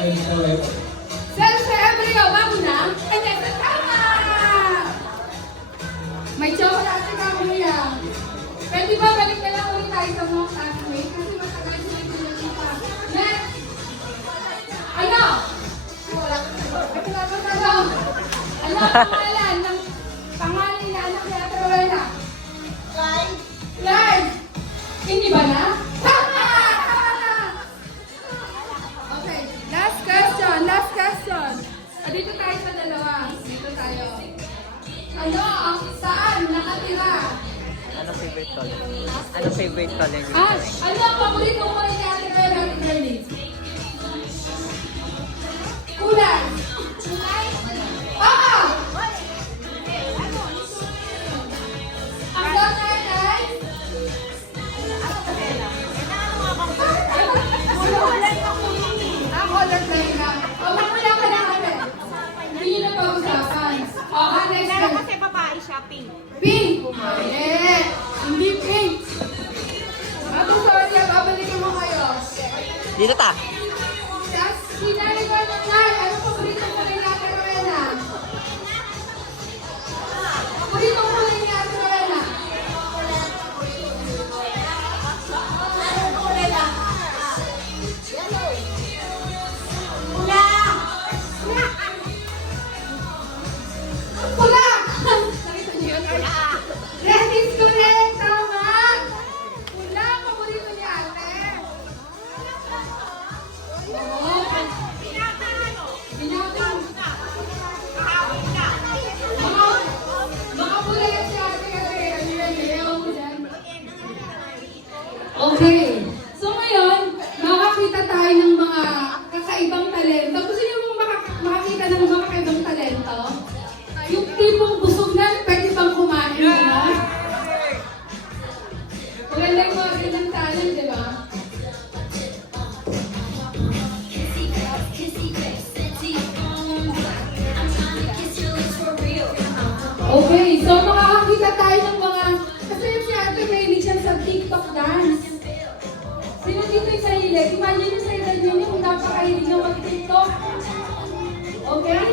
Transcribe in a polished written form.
Sales for Embryo, bago na? Hindi, tama! May chocolate ka kuya. Pwede ba balik na lang ulit tayo sa mga classmates? Kasi matagal sila pinagkita. Next! Ano? Ito na ba? Ano ang pangalan ng pangalan na anak ni Ate Rowena? Clyde. Clyde! Hindi ba na? Tama! Okay, last question, last question. Dito tayo sa dalawa. Dito tayo. Ano ang saan nakatira? Ano favorite color? Ano favorite color? Ano ang paborito mo ni Ate Rowena at Girlie? Kulay. Oo! Ang donut ay? Color line lang. O, magmula ka na kami. Hindi nyo na pag-usapan. O, next Pero one. kasi babae siya, pink. Pink! Mali! Hindi pink! Ato, sorry, babalikan mo kayo. Dito ta! Tapos, sinari ko na yan. Ano paborito mo rin ni Ate Rowena? Paborito mo rin ni Ate Rowena? Pula! Nakita niyo yun? That is correct! Tama! Pula, paborito ni Ate. Oo. Binatang. Baka pula yan si Ate kasi. Ano yan? Ayaw ko dyan. Okay. So ngayon, makakita tayo ng mga kakaibang talento. Gusto niyo mong makakita ng mga kakaibang talento? Yung tipong busog na, pwede bang kumain, di ba? Maganda yung mga ganang talent, di ba? Okay, so makakakita tayo ng mga, kasi si Ate mahilig siya sa TikTok dance. Sino dito yung sahilig? Imagine yung sa edad ninyo kung napakahilig na mag-TikTok. Okay?